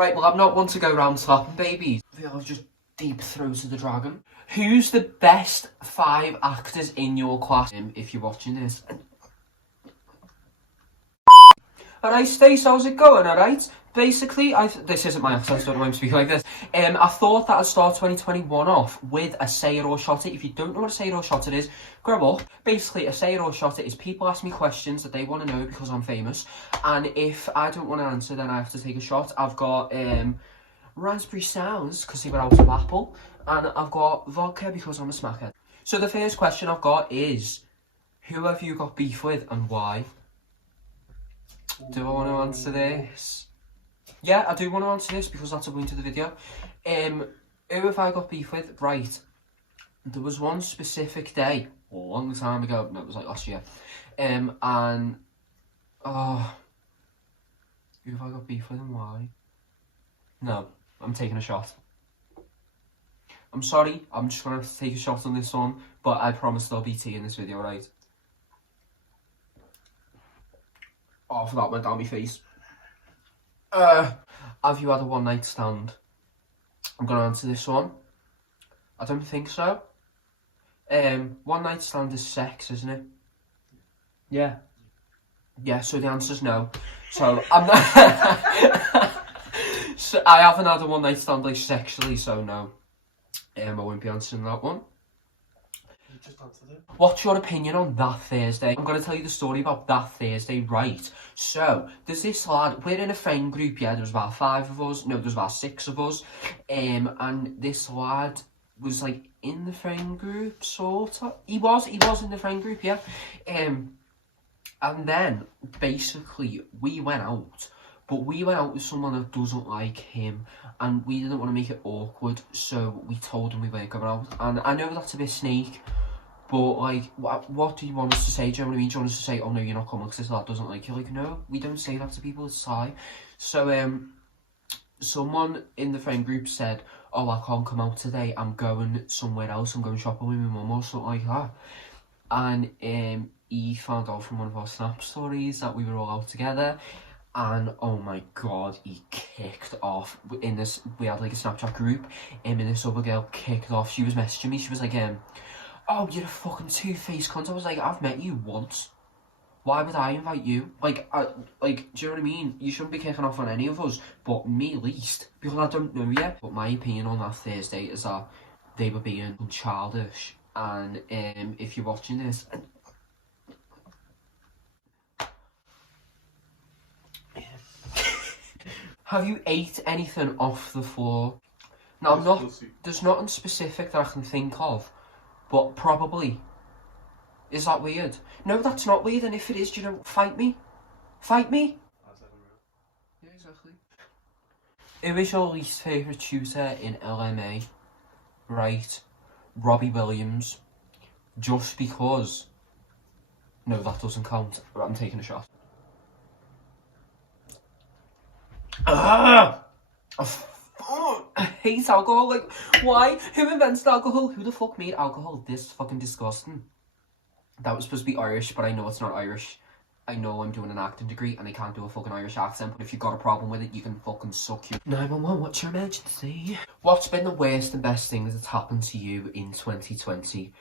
Right, well, I'm not one to go round slapping babies. I'll just deep throw to the dragon. Who's the best 5 actors in your class? If you're watching this. Alright, Stace, how's it going, alright? Basically, this isn't my accent, so I don't know why I'm speaking like this. I thought that I'd start 2021 off with a say it or shot it. If you don't know what a say it or shot it is, grow up. Basically, a say it or shot it is people ask me questions that they want to know because I'm famous. And if I don't want to answer, then I have to take a shot. I've got raspberry sounds because they were out of apple. And I've got vodka because I'm a smackhead. So the first question I've got is, who have you got beef with and why? Do I want to answer this? Yeah, I do want to answer this because that's a point of the video. Who have I got beef with? Right. There was one specific day, a long time ago, no, it was like last year. Who have I got beef with and why? No, I'm taking a shot. I'm sorry, I'm just going to have to take a shot on this one, but I promise there'll be tea in this video, right? Oh, that went down my face. Have you had a one night stand? I'm gonna answer this one. I don't think so. One night stand is sex, isn't it? Yeah. Yeah, so the answer's no. So I'm not so I haven't had a one night stand like sexually, so no. I won't be answering that one. Just answered it. What's your opinion on that Thursday? I'm going to tell you the story about that Thursday, right? So, there's this lad, we're in a friend group, yeah, there was about 5 of us, no, there was about 6 of us, and this lad was, like, in the friend group, sort of. He was in the friend group, yeah. And then, basically, we went out, but we went out with someone that doesn't like him, and we didn't want to make it awkward, so we told him we weren't going out, and I know that's a bit snake, but, like, what do you want us to say? Do you know what I mean? Do you want us to say, oh, no, you're not coming because this lad doesn't like you? Like, no, we don't say that to people, it's Sigh. So, someone in the friend group said, oh, I can't come out today, I'm going somewhere else, I'm going shopping with my mum or something like that. And he found out from one of our Snap stories that we were all out together. And oh my god, he kicked off in this. We had like a Snapchat group, and this other girl kicked off. She was messaging me. She was like, "Oh, you're a fucking two-faced cunt." I was like, "I've met you once. Why would I invite you? Like, do you know what I mean? You shouldn't be kicking off on any of us, but me least, because I don't know yet." But my opinion on that Thursday is that they were being childish, and if you're watching this. Have you ate anything off the floor? No, there's nothing specific that I can think of, but probably. Is that weird? No, that's not weird, and if it is, do you know, fight me. Fight me. Yeah, exactly. Who is your least favourite tutor in LMA? Right, Robbie Williams. Just because. No, that doesn't count. I'm taking a shot. I hate alcohol. Like, why? Who invented alcohol? Who the fuck made alcohol this fucking disgusting? That was supposed to be Irish, but I know it's not Irish. I know I'm doing an acting degree and I can't do a fucking Irish accent, but if you've got a problem with it, you can fucking suck you. 911, what's your emergency? What's been the worst and best thing that's happened to you in 2020?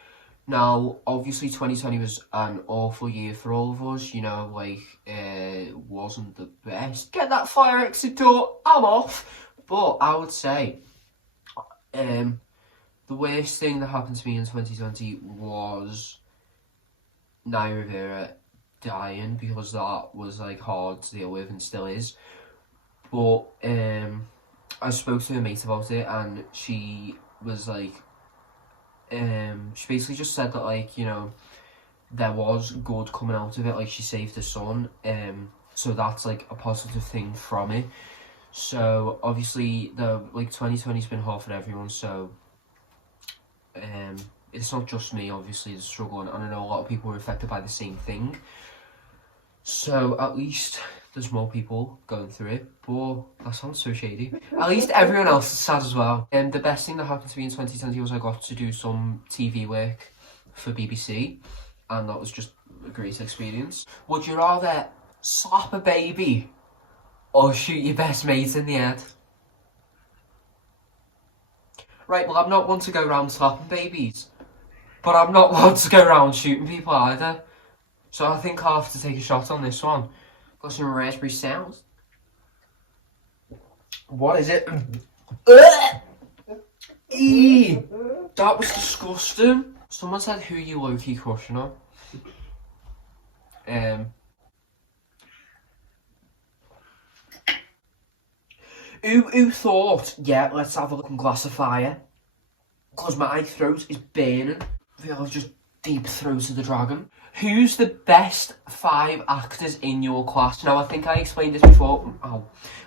Now, obviously 2020 was an awful year for all of us, you know, like, it wasn't the best. Get that fire exit door, I'm off. But I would say, the worst thing that happened to me in 2020 was Naya Rivera dying, because that was, like, hard to deal with and still is. But, I spoke to a mate about it, and she was, like, she basically just said that, like, you know, there was good coming out of it, like, she saved her son, so that's, like, a positive thing from it. So, obviously, like, 2020's been hard for everyone, so, it's not just me, obviously, the struggle, and I know a lot of people were affected by the same thing. So, at least there's more people going through it, but that sounds so shady. At least everyone else is sad as well. And the best thing that happened to me in 2020 was I got to do some TV work for BBC, and that was just a great experience. Would you rather slap a baby or shoot your best mate in the head? Right, well, I'm not one to go around slapping babies. But I'm not one to go around shooting people either. So I think I'll have to take a shot on this one. Got some raspberry sounds. What is it? Eee! That was disgusting. Someone said, who you low-key crushing on? Who thought, yeah, let's have a little glass of fire? Because my throat is burning. I feel I've just deep throated the dragon. Who's the best 5 actors in your class? Now, I think I explained this before.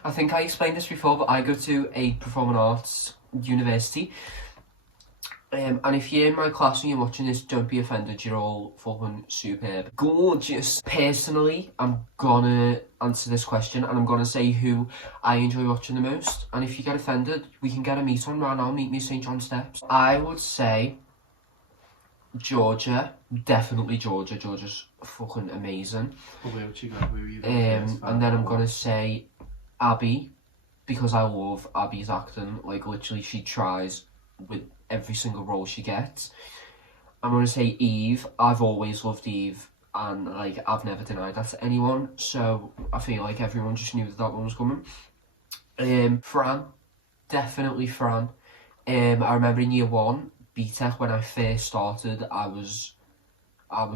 I think I explained this before, but I go to a performing arts university. And if you're in my class and you're watching this, don't be offended, you're all fucking superb. Gorgeous. Personally, I'm gonna answer this question and I'm gonna say who I enjoy watching the most. And if you get offended, we can get a meet on right now, meet me at St. John Steps. I would say Georgia, definitely Georgia. Georgia's fucking amazing. And then I'm gonna say Abby, because I love Abby's acting. Like, literally, she tries with every single role she gets. I'm gonna say Eve. I've always loved Eve, and like I've never denied that to anyone. So I feel like everyone just knew that that one was coming. Fran, definitely Fran. I remember in year 1, BTEC, when I first started, I was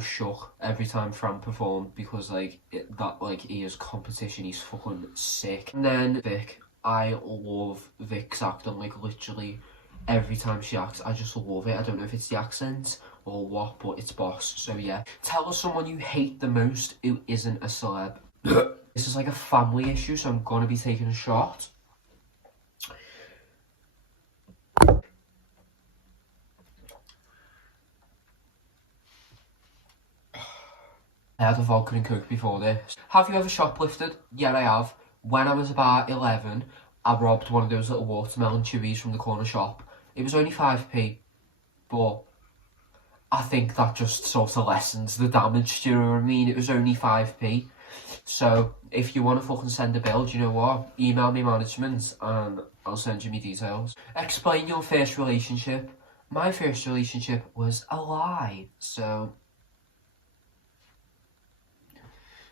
shook every time Fran performed, because like his competition, he's fucking sick. And then Vic, I love Vic's acting, like literally. Every time she acts, I just love it. I don't know if it's the accent or what, but it's boss. So yeah. Tell us someone you hate the most who isn't a celeb. This is like a family issue, so I'm gonna be taking a shot. I had a vodka and coke before this. Have you ever shoplifted? Yeah, I have. When I was about 11, I robbed one of those little watermelon chewies from the corner shop. It was only 5p, but I think that just sort of lessens the damage, do you know what I mean? It was only 5p. So if you want to fucking send a bill, do you know what? Email me management and I'll send you my details. Explain your first relationship. My first relationship was a lie, so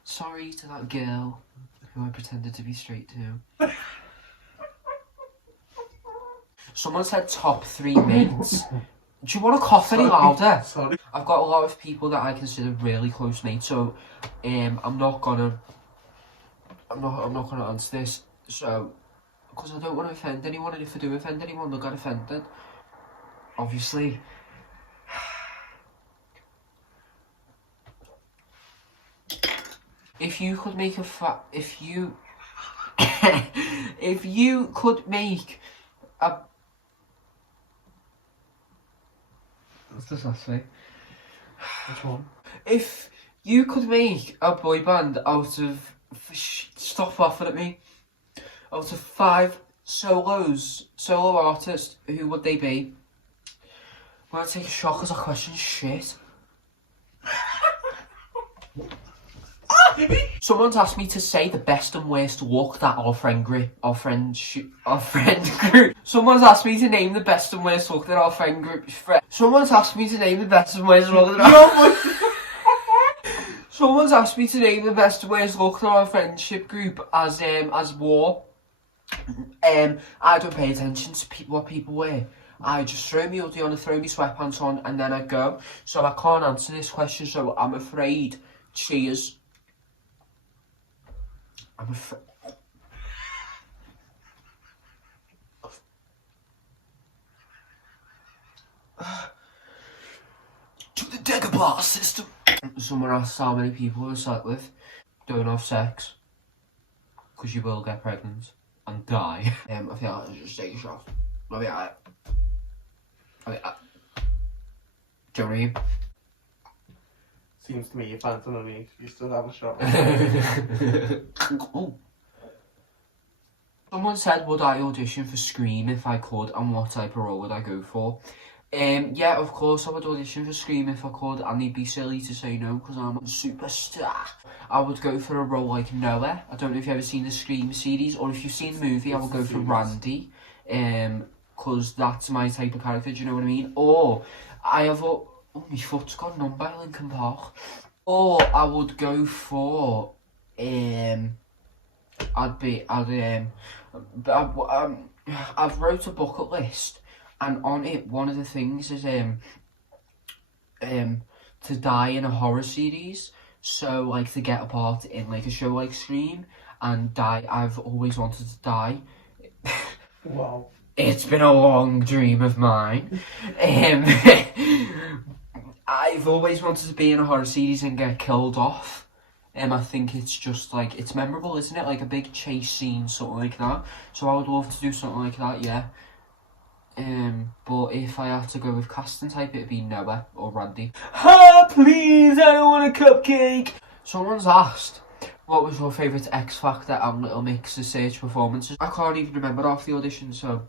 sorry to that girl who I pretended to be straight to. Someone said top 3 mates. Do you want to cough any louder? Sorry. I've got a lot of people that I consider really close mates, so I'm not gonna answer this. So, because I don't want to offend anyone, and if I do offend anyone, they'll get offended. Obviously. If you could make if you could make a What's this last week? Which one? If you could make a boy band out of stop laughing at me, out of 5 solo artists, who would they be? I'm gonna take a shot because that question's shit. Someone's asked me to say the best and worst look that our friend group. Someone's asked me to name the best and worst look that our friend group. Someone's asked me to name the best and worst look that Someone's asked me to name the best and worst look that our friendship group as war. I don't pay attention to what people wear. I just throw me hoodie on and throw me sweatpants on and then I go. So I can't answer this question, so I'm afraid. Cheers. I'm afraid. To the Degablast system. Someone asked how many people I slept with. Don't have sex. Because you will get pregnant and die. I feel like I should just take a shot. Do you know what I mean? Seems to me you're panting on me. You still have a shot. Oh. Someone said, would I audition for Scream if I could, and what type of role would I go for? Yeah, of course I would audition for Scream if I could, and they'd be silly to say no because I'm a superstar. I would go for a role like Noah. I don't know if you've ever seen the Scream series, or if you've seen the movie, I would go for Randy. because that's my type of character, do you know what I mean? Or I have a... Oh, my foot's gone numb by Linkin Park. Or I would go for... I've wrote a bucket list, and on it, one of the things is to die in a horror series. So, like, to get a part in, like, a show like Scream, and die. I've always wanted to die. Wow. It's been a long dream of mine. I've always wanted to be in a horror series and get killed off. I think it's just, like, it's memorable, isn't it? Like a big chase scene, something like that. So I would love to do something like that, yeah. But if I had to go with casting type, it'd be Noah or Randy. Ah, please, I don't want a cupcake! Someone's asked, what was your favourite X Factor and Little Mix's stage performances? I can't even remember half the audition, so...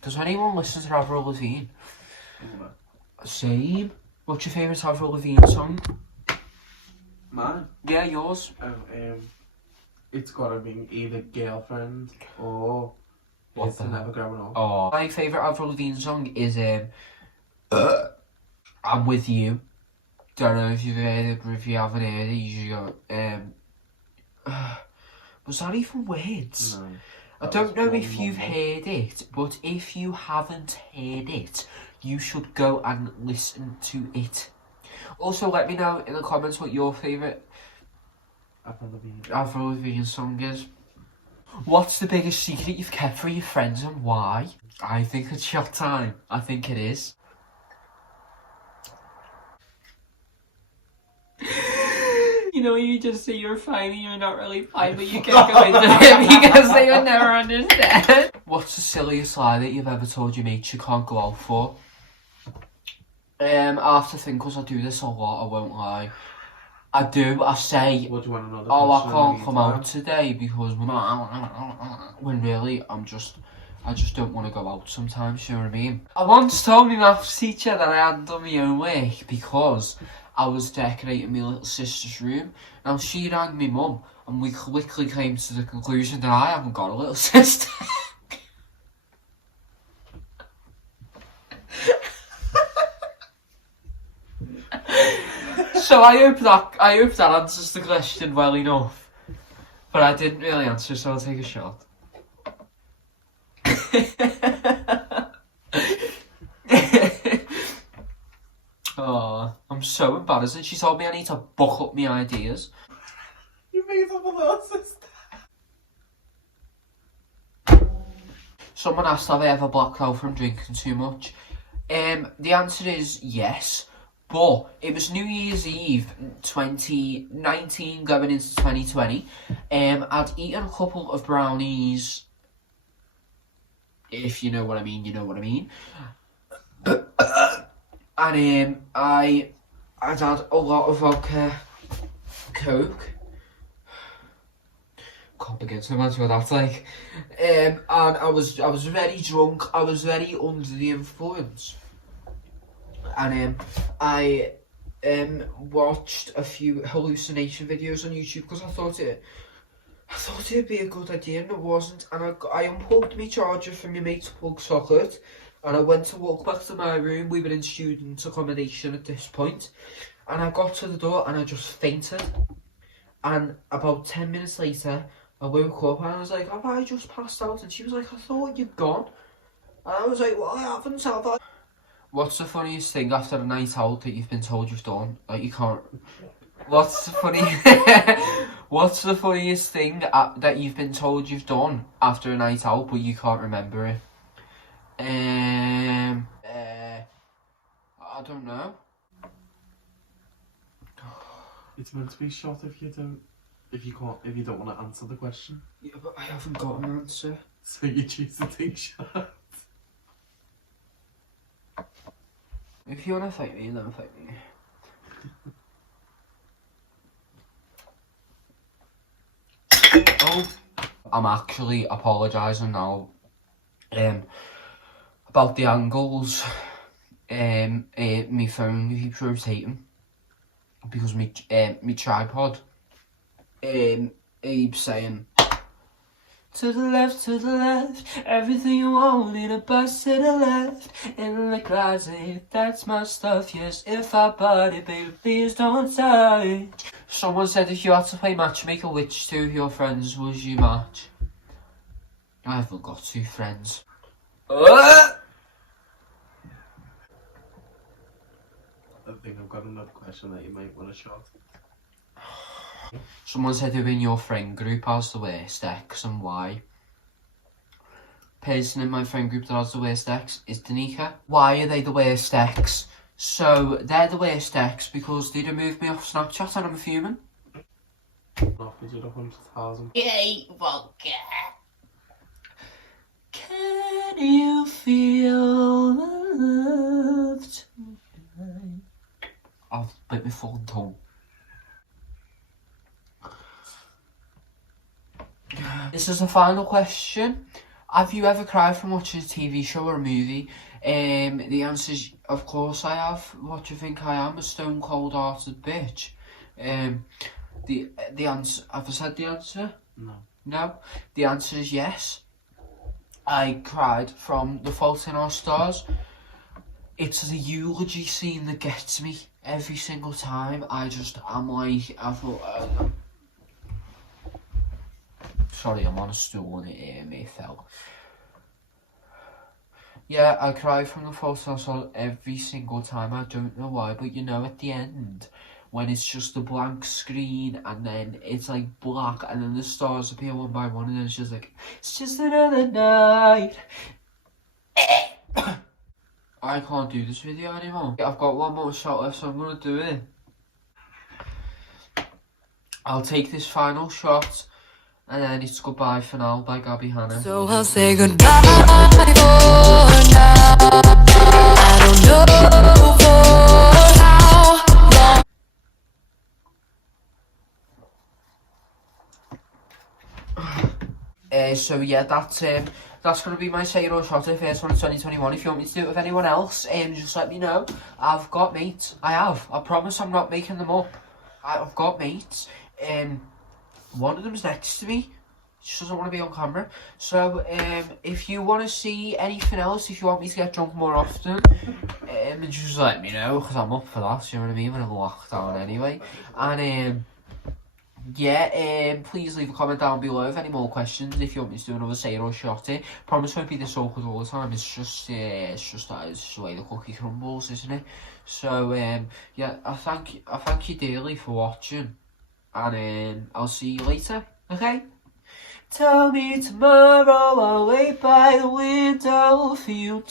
Does anyone listen to Avril Lavigne? No. Same. What's your favourite Avril Lavigne song? Mine? Yeah, yours. It's gotta be either Girlfriend or What's the Never Growing Up. Oh. My favourite Avril Lavigne song is I'm With You. Don't know if you've heard it, but if you haven't heard it, you should go. Was that even words? No. I don't know if you've heard it, but if you haven't heard it, you should go and listen to it. Also, let me know in the comments what your favourite Avril Lavigne song is. What's the biggest secret you've kept from your friends and why? I think it's your time. I think it is. You know, you just say you're fine and you're not really fine, but you can't go into it because they would never understand. What's the silliest lie that you've ever told your mates you can't go out for? I have to think, because I do this a lot, I won't lie. I do, I say, What do you want another oh, I question can't come out today because when really I just don't want to go out sometimes, you know what I mean? I once told my maths teacher that I hadn't done my own work because I was decorating my little sister's room. Now she rang me mum and we quickly came to the conclusion that I haven't got a little sister. So I hope that answers the question well enough. But I didn't really answer, so I'll take a shot. Oh, I'm so embarrassed. She told me I need to buck up my ideas. You made up a little sister. Someone asked, have I ever blacked out from drinking too much? The answer is yes. But it was New Year's Eve 2019 going into 2020. I'd eaten a couple of brownies. If you know what I mean, you know what I mean. And I'd had a lot of vodka, Coke. Can't begin to imagine what that's like. And I was very drunk. I was very under the influence. And I watched a few hallucination videos on YouTube because I thought it'd be a good idea, and it wasn't. And I unplugged my charger from my mate's plug socket, and I went to walk back to my room. We were in student accommodation at this point, and I got to the door and I just fainted. And about 10 minutes later, I woke up and I was like, have I just passed out? And she was like, I thought you'd gone. And I was like, well, I haven't, have I? What's the funniest thing after a night out that you've been told you've done? Like, you can't... What's the funniest thing that you've been told you've done after a night out, but you can't remember it? I don't know. It's meant to be short if you don't want to answer the question. Yeah, but I haven't got an answer. So you choose to take short. If you want to fight me, then fight me. Oh, I'm actually apologising now. About the angles. My phone keeps rotating because my tripod. Abe's saying To the left, everything you want in a bus to the left, in the closet, that's my stuff, yes, if I bought it, baby, please don't touch. Someone said if you had to play matchmaker, which two of your friends would you match? I haven't got two friends. I think I've got another question that you might want to shot. Someone said who in your friend group has the worst ex and why. Person in my friend group that has the worst ex is Danica. Why are they the worst ex? So they're the worst ex because they removed me off Snapchat and I'm fuming. Offered you 100,000. Yay, vodka. Can you feel the love tonight? I'll bit my fucking tongue. This is the final question. Have you ever cried from watching a TV show or a movie? The answer is, of course I have. What do you think I am? A stone cold hearted bitch. The answer, have I said the answer? No. No? The answer is yes. I cried from The Fault in Our Stars. It's the eulogy scene that gets me every single time. I'm like, I thought, sorry, I'm on a stool and it fell. Yeah, I cry from The Fault in Our Stars every single time. I don't know why, but you know, at the end, when it's just a blank screen and then it's like black and then the stars appear one by one and then it's just like, it's just another night. I can't do this video anymore. I've got one more shot left, so I'm gonna do it. I'll take this final shot and then it's Goodbye for Now by Gabby Hanna. So I'll say goodbye for now. I don't know for how long. So yeah, that's gonna be my say or shot the first one in 2021. If you want me to do it with anyone else, just let me know. I've got mates. I promise I'm not making them up. I've got mates. One of them's next to me. She doesn't want to be on camera. So if you want to see anything else, if you want me to get drunk more often, just let me know, because I'm up for that, you know what I mean, when I'm locked down anyway. And yeah, please leave a comment down below if any more questions, if you want me to do another say or shot it. Promise won't be this awkward all the time, it's just the way the cookie crumbles, isn't it? So yeah, I thank you dearly for watching, and I'll see you later, okay? Tell me tomorrow, I'll wait by the window for you.